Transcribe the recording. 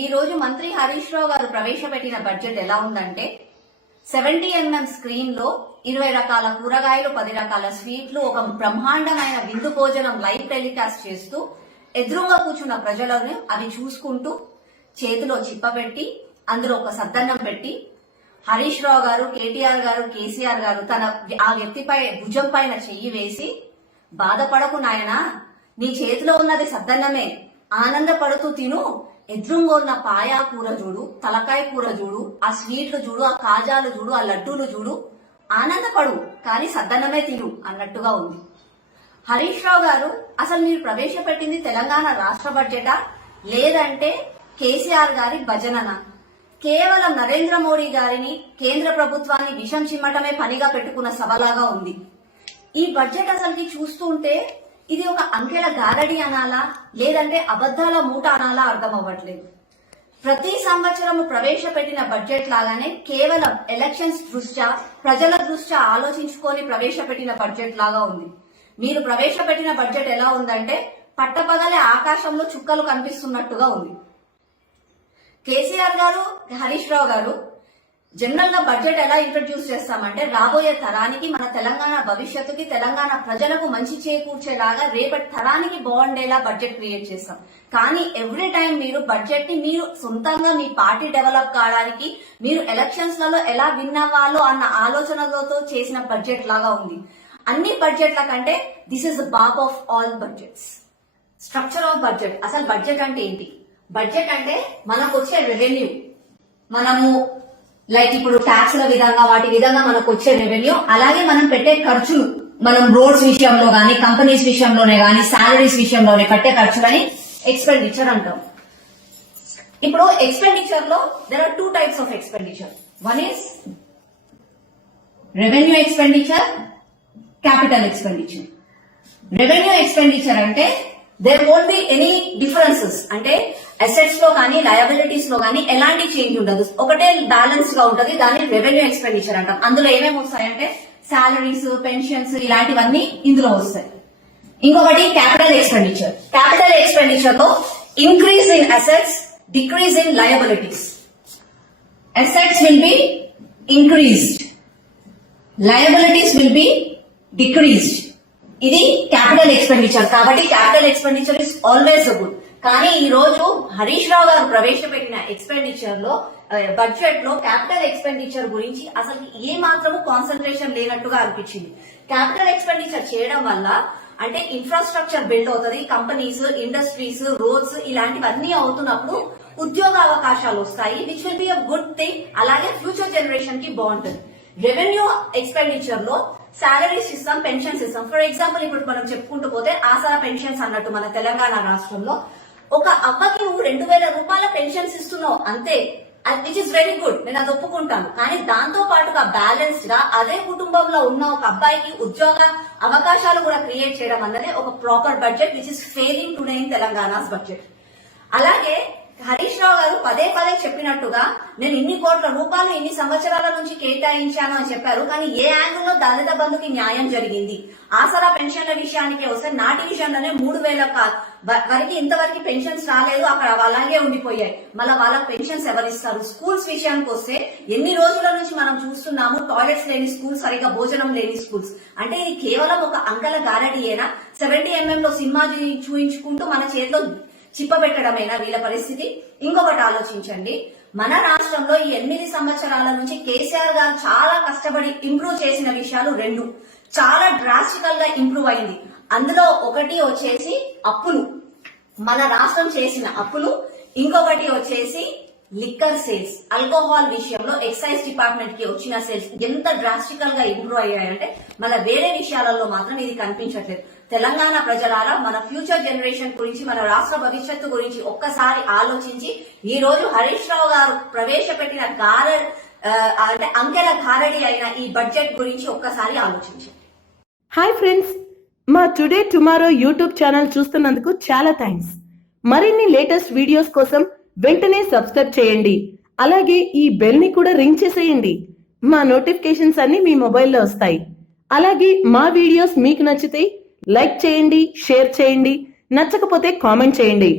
ఈ రోజు మంత్రి హరీష్ రావు గారు ప్రవేశపెట్టిన బడ్జెట్ ఎలా ఉందంటే 70 mm స్క్రీన్ లో 20 రకాల కూరగాయలు 10 రకాల స్వీట్లు ఒక బ్రహ్మాండమైన విందు భోజనం లైవ్ టెలికాస్ట్ చేస్తూ ఎదురుగా కూర్చున్న ప్రజలను అవి చూసుకుంటూ చేతిలో చిప్పబెట్టి అందులో ఒక సద్దన్నం పెట్టి హరీష్ రావు గారు, కేటీఆర్ గారు, కేసీఆర్ గారు తన ఆ వ్యక్తిపై భుజం పైన చెయ్యి వేసి బాధపడకు నాయనా, నీ చేతిలో ఉన్నది సద్దన్నమే, ఆనందపడుతూ తిను, ఎదురుగా ఉన్న పాయా కూర చూడు, తలకాయ కూర చూడు, ఆ స్వీట్లు చూడు, ఆ కాజాలు చూడు, ఆ లడ్డూలు చూడు, ఆనందపడు కానీ సద్దన్నమే తిను అన్నట్టుగా ఉంది. హరీష్ రావు గారు, అసలు మీరు ప్రవేశపెట్టింది తెలంగాణ రాష్ట్ర బడ్జెటా లేదంటే కేసీఆర్ గారి భజననా? కేవలం నరేంద్ర మోడీ గారిని, కేంద్ర ప్రభుత్వాన్ని విషం చిమ్మటమే పనిగా పెట్టుకున్న సభలాగా ఉంది. ఈ బడ్జెట్ అసలుకి చూస్తూ ఉంటే ఇది ఒక అంకెల గారడి అనాలా లేదంటే అబద్దాల మూట అనాలా అర్థం అవ్వట్లేదు. ప్రతి సంవత్సరం ప్రవేశపెట్టిన బడ్జెట్ లాగానే కేవలం ఎలక్షన్స్ దృష్ట్యా, ప్రజల దృష్ట్యా ఆలోచించుకొని ప్రవేశపెట్టిన బడ్జెట్ లాగా ఉంది. మీరు ప్రవేశపెట్టిన బడ్జెట్ ఎలా ఉందంటే పట్టపగలే ఆకాశంలో చుక్కలు కనిపిస్తున్నట్టుగా ఉంది. కేసీఆర్ గారు, హరీష్ రావు గారు జనరల్ గా బడ్జెట్ ఎలా ఇంట్రడ్యూస్ చేస్తామంటే రాబోయే తరానికి, మన తెలంగాణ భవిష్యత్తుకి, తెలంగాణ ప్రజలకు మంచి చేకూర్చేలాగా రేపటి తరానికి బాగుండేలా బడ్జెట్ క్రియేట్ చేస్తాం. కానీ ఎవ్రీ టైం మీరు బడ్జెట్ ని మీరు సొంతంగా మీ పార్టీ డెవలప్ కావడానికి, మీరు ఎలక్షన్స్ లలో ఎలా విన్ అవ్వాలో అన్న ఆలోచనలతో చేసిన బడ్జెట్ లాగా ఉంది. అన్ని బడ్జెట్ల కంటే దిస్ ఇస్ ద బాప్ of all budgets. Structure of budget. అసలు బడ్జెట్ అంటే ఏంటి? బడ్జెట్ అంటే మనకు వచ్చే రెవెన్యూ, మనము లైక్ ఇప్పుడు ట్యాక్స్ల విధంగా వాటి విధంగా మనకు వచ్చే రెవెన్యూ, అలాగే మనం పెట్టే ఖర్చులు, మనం రోడ్స్ విషయంలో గానీ, కంపెనీస్ విషయంలోనే గానీ, శాలరీస్ విషయంలోనే పెట్టే ఖర్చులని ఎక్స్పెండిచర్ అంటాం. ఇప్పుడు ఎక్స్పెండిచర్ లో there are 2 types of expenditure. One is revenue expenditure, capital expenditure. Revenue expenditure అంటే there won't be any differences, అంటే అసెట్స్ లో కానీ లయబిలిటీస్ లో కానీ ఎలాంటి చేంజ్ ఉండదు, ఒకటే బ్యాలెన్స్ గా ఉంటది. దాన్ని రెవెన్యూ ఎక్స్పెండిచర్ అంటాం. అందులో ఏమేమి వస్తాయంటే శాలరీస్, పెన్షన్స్ ఇలాంటివన్నీ ఇందులో వస్తాయి. ఇంకొకటి క్యాపిటల్ ఎక్స్పెండిచర్. క్యాపిటల్ ఎక్స్పెండిచర్ లో increase in assets, decrease in liabilities. Assets will be increased, liabilities will be decreased. ఇది క్యాపిటల్ ఎక్స్పెండిచర్. కాబట్టి capital expenditure is always good. కానీ ఈ రోజు హరీష్ రావు గారు ప్రవేశపెట్టిన ఎక్స్పెండిచర్ లో, బడ్జెట్ లో క్యాపిటల్ ఎక్స్పెండిచర్ గురించి అసలు ఏ మాత్రము కాన్సన్ట్రేషన్ లేనట్టుగా అనిపించింది. క్యాపిటల్ ఎక్స్పెండిచర్ చేయడం వల్ల అంటే ఇన్ఫ్రాస్ట్రక్చర్ బిల్డ్ అవుతుంది, కంపెనీస్, ఇండస్ట్రీస్, రోడ్స్ ఇలాంటివన్నీ అవుతున్నప్పుడు ఉద్యోగ అవకాశాలు వస్తాయి, which will be a good thing. అలాగే ఫ్యూచర్ జనరేషన్ కి బాగుంటుంది. రెవెన్యూ ఎక్స్పెండిచర్ లో శాలరీస్ ఇస్తాం, పెన్షన్స్ ఇస్తాం. ఫర్ ఎగ్జాంపుల్ ఇప్పుడు మనం చెప్పుకుంటూ పోతే ఆసరా పెన్షన్స్ అన్నట్టు మన తెలంగాణ రాష్ట్రంలో ఒక అవ్వకి నువ్వు 2000 రూపాయల పెన్షన్స్ ఇస్తున్నావు అంతే, విచ్ ఇస్ వెరీ గుడ్, నేను అది ఒప్పుకుంటాను. కానీ దాంతో పాటుగా బ్యాలెన్స్డ్ గా అదే కుటుంబంలో ఉన్న ఒక అబ్బాయికి ఉద్యోగ అవకాశాలు కూడా క్రియేట్ చేయడం అన్నది ఒక proper budget, which is failing today in Telangana's budget. అలాగే హరీష్ రావు గారు పదే పదే చెప్పినట్టుగా నేను ఇన్ని కోట్ల రూపాయలు ఇన్ని సంవత్సరాల నుంచి కేటాయించాను అని చెప్పారు. కానీ ఏ యాంగిల్లో దళిత బంధుకి న్యాయం జరిగింది? ఆసరా పెన్షన్ల విషయానికి వస్తే నా డివిజన్లోనే 3000 వరకు ఇంతవరకు పెన్షన్స్ రాలేదు, అక్కడ అలాగే ఉండిపోయాయి. మళ్ళీ వాళ్ళకి పెన్షన్స్ ఎవరిస్తారు? స్కూల్స్ విషయానికి వస్తే ఎన్ని రోజుల నుంచి మనం చూస్తున్నాము టాయిలెట్స్ లేని స్కూల్స్, సరిగా భోజనం లేని స్కూల్స్. అంటే ఇది కేవలం ఒక అంకల గారడియేనా? 70 mm లో సినిమా చూయించుకుంటూ మన చేతిలో చిప్పబెట్టడమేనా వీళ్ళ పరిస్థితి? ఇంకొకటి ఆలోచించండి, మన రాష్ట్రంలో ఈ 8 సంవత్సరాల నుంచి కేసీఆర్ గారు చాలా కష్టపడి ఇంప్రూవ్ చేసిన విషయాలు 2 చాలా డ్రాస్టికల్ గా ఇంప్రూవ్ అయింది. అందులో ఒకటి వచ్చేసి అప్పులు, మన రాష్ట్రం చేసిన అప్పులు. ఇంకొకటి వచ్చేసి లిక్కర్ సేల్స్, ఆల్కహాల్ విషయంలో ఎక్సైజ్ డిపార్ట్మెంట్ కి వచ్చిన సేల్స్ ఎంత డ్రాస్టికల్ గా ఇంప్రూవ్ అయ్యాయంటే మన వేరే విషయాలలో మాత్రం ఇది కనిపించట్లేదు. తెలంగాణ ప్రజలారా, మన ఫ్యూచర్ జనరేషన్ గురించి, మన రాష్ట్ర భవిష్యత్తు గురించి ఒక్కసారి ఆలోచించి ఈ రోజు హరీష్ రావు గారు ప్రవేశపెట్టిన అంటే అంకెల గారడి అయిన ఈ బడ్జెట్ గురించి ఒక్కసారి ఆలోచించి. హాయ్ ఫ్రెండ్స్, మా టుడే టుమారో యూట్యూబ్ ఛానల్ చూస్తున్నందుకు చాలా థ్యాంక్స్. మరిన్ని లేటెస్ట్ వీడియోస్ కోసం వెంటనే సబ్స్క్రైబ్ చేయండి. అలాగే ఈ బెల్ ని కూడా రింగ్ చేసేయండి. మా నోటిఫికేషన్స్ అన్ని మీ మొబైల్లో వస్తాయి. అలాగే మా వీడియోస్ మీకు నచ్చితే లైక్ చేయండి, షేర్ చేయండి, నచ్చకపోతే కామెంట్ చేయండి.